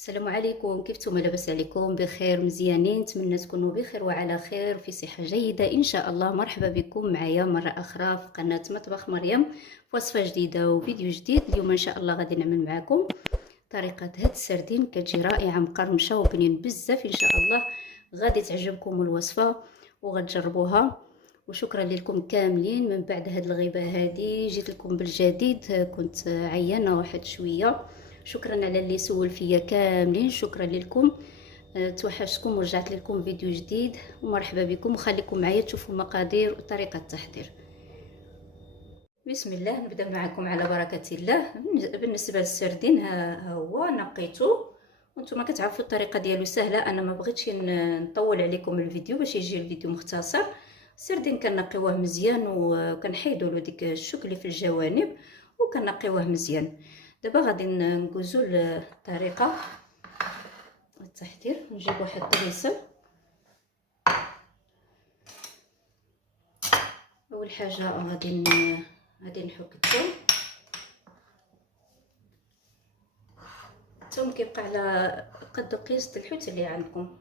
السلام عليكم، كيف نتوما؟ لاباس عليكم؟ بخير مزيانين؟ نتمنى تكونوا بخير وعلى خير وفي صحه جيده ان شاء الله. مرحبا بكم معايا مره اخرى في قناه مطبخ مريم في وصفه جديده وفيديو جديد. اليوم ان شاء الله غادي نعمل معكم طريقه هاد السردين، كتجي رائعه مقرمشه وبنين بزاف ان شاء الله. غادي تعجبكم الوصفه وغتجربوها. وشكرا لكم كاملين. من بعد هاد الغيبه هادي جيت لكم بالجديد، كنت عيانه واحد شويه. شكرا على اللي سول فيا كاملين، شكرا لكم. توحشتكم ورجعت لكم فيديو جديد ومرحبا بكم. وخليكم معايا تشوفوا المقادير وطريقه التحضير. بسم الله، نبدا معكم على بركه الله. بالنسبه للسردين ها هو نقيته، وانتم كتعرفوا الطريقه ديالو سهله. انا ما بغيتش نطول عليكم الفيديو باش يجي الفيديو مختصر. السردين كنقيوه مزيان وكنحيدوا له ديك الشوك اللي في الجوانب وكنقيوه مزيان. دابا غادي ندوزو للطريقه التحضير. نجيب واحد الطريسه. اول حاجه غادي نحك الثوم. الثوم كيبقى على قد قياس الحوت اللي عندكم.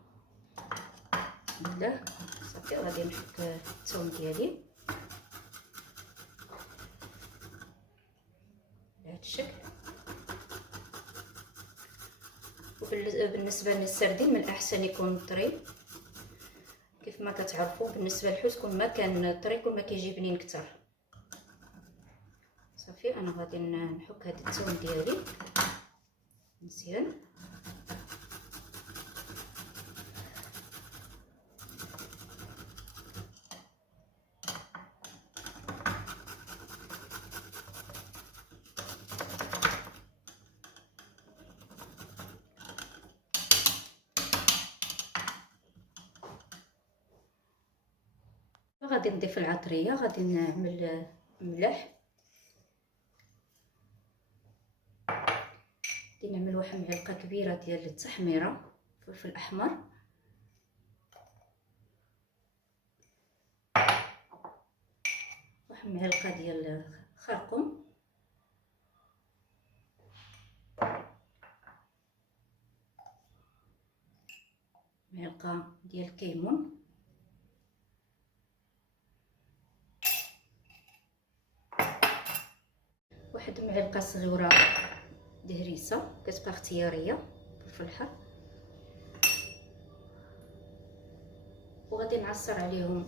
بسم الله. صافي غادي نحك الثوم ديالي بهذا الشكل. وبالنسبه للسردين من الاحسن يكون طري كيف ما كتعرفوا. بالنسبه للحوت كل ما كان طري كل ما كيجي بنين كتر. صافي انا غادي نحك هذا الثوم ديالي مزيان. غادي نضيف العطريه، غادي نعمل ملح. غادي نعمل واحد معلقه كبيره ديال التحميره فلفل احمر، واحد معلقه ديال خرقوم، معلقه ديال الكيمون، واحد معلقه صغيره دهريسه كتبقى اختياريه فلفل الحر. وغادي نعصر عليهم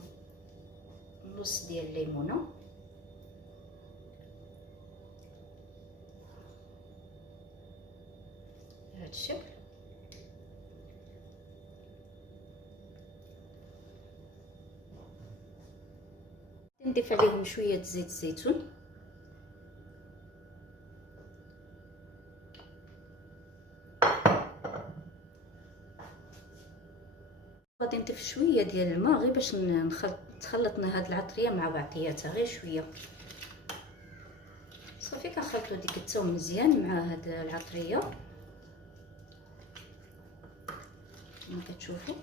نص ديال الليمونه. بهذا الشكل. نضيف عليهم شويه زيت الزيتون. غادي نضيف شويه ديال الماء غير باش تخلطنا هاد العطريه مع بعضياتها غير شويه. صافي كنخلطوا ديك الثوم مزيان مع هاد العطريه كما كتشوفوا.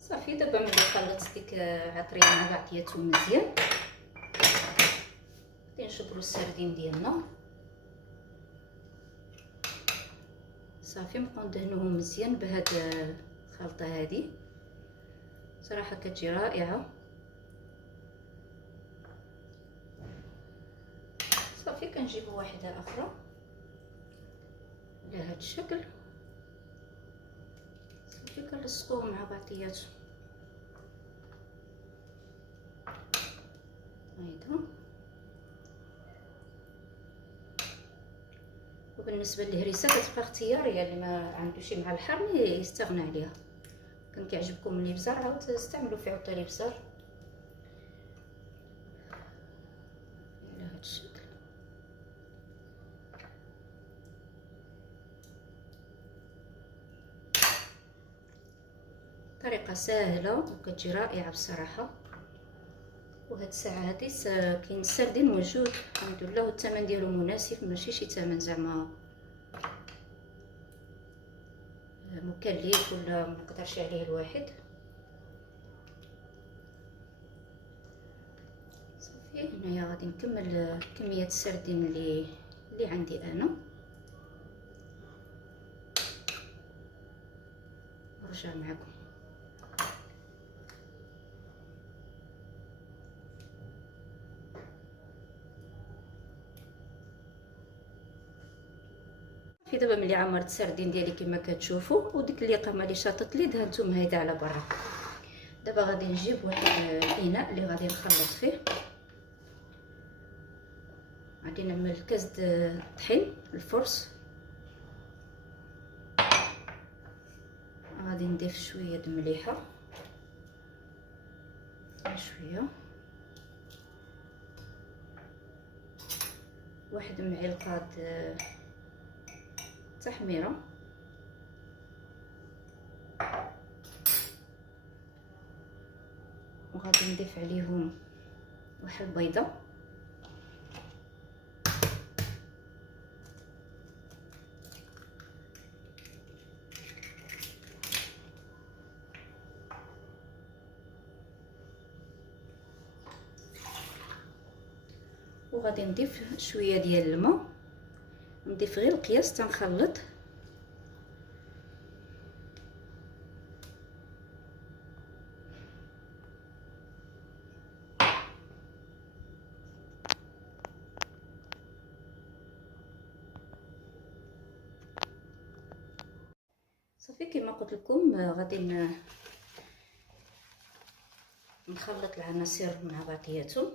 صافي دابا ملي خلطت ديك العطريه مع بعضياتهم مزيان غادي نشبروا السردين ديالنا. صافي نبقاو ندهنوهم مزيان بهاد الخلطه هذه، صراحه كتجي رائعه. صافي كنجيبوا واحده اخرى على هذا الشكل. صافي كنلصقوهم مع بعضياتهم هيدا. وبالنسبه للهريسه كتبقى اختياريه، اللي ما عندوش مع الحر يستغنى عليها. كان كيعجبكم الابزار عاود تستعملوا فيه عود الابزار على هذا الشكل. طريقه سهله وكتجي رائعه بصراحه. وهاد الساعه هادي كاين السردين موجود الحمد لله، والثمن ديالو مناسب، ماشي شي ثمن زعما مكلف ولا مقدرش عليه الواحد. صافي هنايا غادي نكمل كميه السردين اللي عندي انا. نرجع معكم. في دابا ملي عمرت السردين ديالي كما كتشوفوا، وديك اللي قامه اللي شاطت لي دهنتهم هيدا على برا. دابا غادي نجيب واحد الاناء اللي غادي نخلط فيه. غادي نعمل كاس طحين الفرص. غادي نضيف شويه د المليحه، شويه، واحد معلقه تحميره، وغادي نضيف عليهم واحد البيضه، وغادي نضيف شويه ديال الماء. نضيف غير القياس تنخلط. صافي كما قلت لكم غادي نخلط العناصر مع بعضياتهم.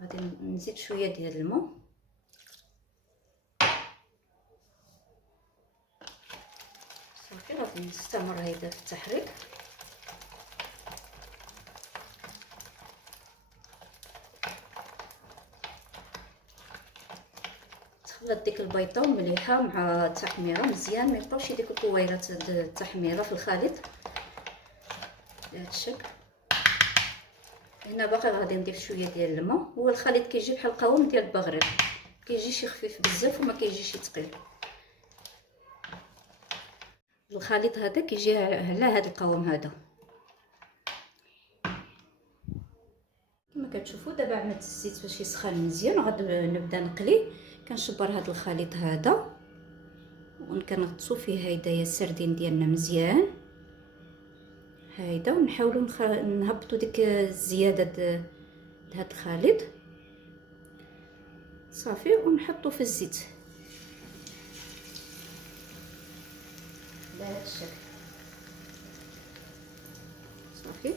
غادي نزيد شويه ديال الماء، صافي غادي نستمر هيدا في التحريك. تخلط ديك البيضه مليحه مع التحميره مزيان، ما يبقاوش ديك الكويرات د التحميره في الخليط بهذا الشكل. هنا باقي غادي نضيف شويه ديال الماء. هو الخليط كيجي بحال القوام ديال البغرير، كيجيش خفيف بزاف وما كيجيش ثقيل. الخليط هذا كيجي على هذا القوام هذا كما كتشوفوا. دابا عملت الزيت باش يسخن مزيان، غادي نبدا نقلي. كنشبر هذا الخليط هذا وكنغطسوا فيه هيدايا السردين ديالنا مزيان هيدا، ونحاولوا نهبطوا ديك الزياده د هذا الخليط. صافي ونحطوا في الزيت بهذا الشكل. صافي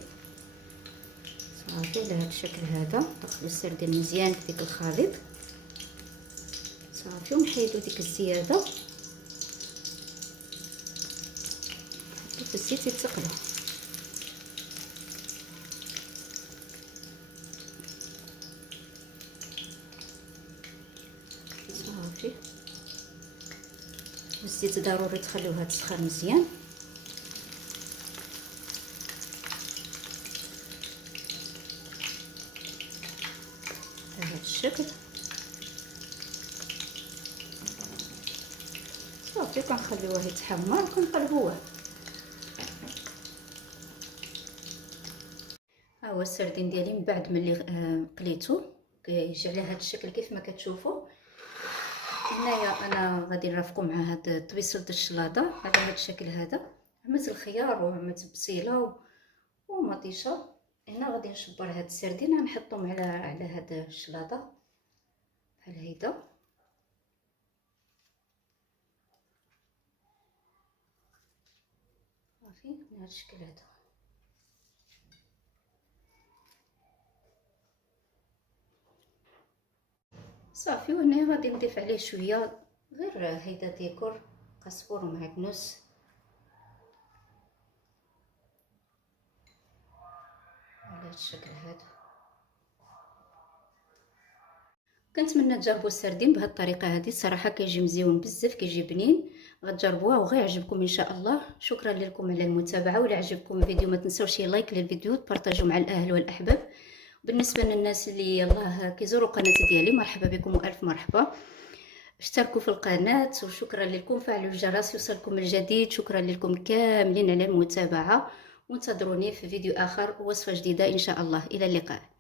لهذا الشكل هذا. نقلبوا السردين مزيان في ديك الخليط. صافي ونحيدوا ديك الزياده، نحطوا في الزيت يتقلى. صافي الزيت ضروري تخليوها تسخن مزيان. بهذا الشكل. صافي كنخليوه يتحمر وكنقلبوه. ها هو السردين ديالي من بعد ملي قليته كيجي على هذا الشكل كيف ما كتشوفوا. هنايا انا غادي نرافقوا مع هاد طبيصله الشلاضه على هذا الشكل هذا. عملت الخيار وعملت البصيله ومطيشه. هنا غادي نشبر هاد السردين غنحطهم على هاد الشلاضه بحال هيدا. صافي بهذا الشكل هذا. صافي وهنا غادي نضيف عليه شويه غير هيدا ديكور قزبور ومعدنوس. على هذا الشكل هذا. كنتمنى تجربوا السردين بهذه الطريقه هذه، الصراحه كيجي مزيون بزاف، كيجي بنين. غتجربوها وغيعجبكم ان شاء الله. شكرا لكم على المتابعه، ولا عجبكم الفيديو ما تنساوش لايك للفيديو، تبارطاجوا مع الاهل والاحباب، بالنسبه للناس اللي يلاه كيزوروا القناه ديالي، مرحبا بكم والف مرحبا. اشتركوا في القناه وشكرا لكم، فعلوا الجرس يوصلكم الجديد. شكرا لكم كاملين على المتابعه، وانتظروني في فيديو اخر ووصفه جديده ان شاء الله. الى اللقاء.